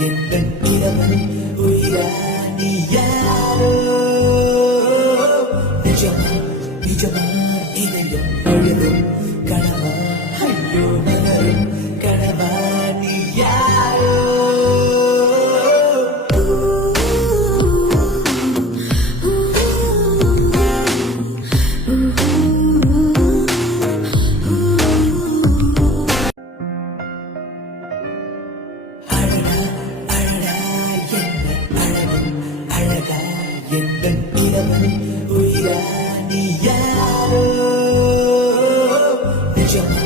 எந்தன் இரவன் உயிரா நீ யாரோ நிஜமா நிஜமா இதயம் எழுதும் கனவா ஐயோ மலரும் கனவா நீ யாரோ எந்தன் இரவன் உயிரா நீ யாரோ நிஜமா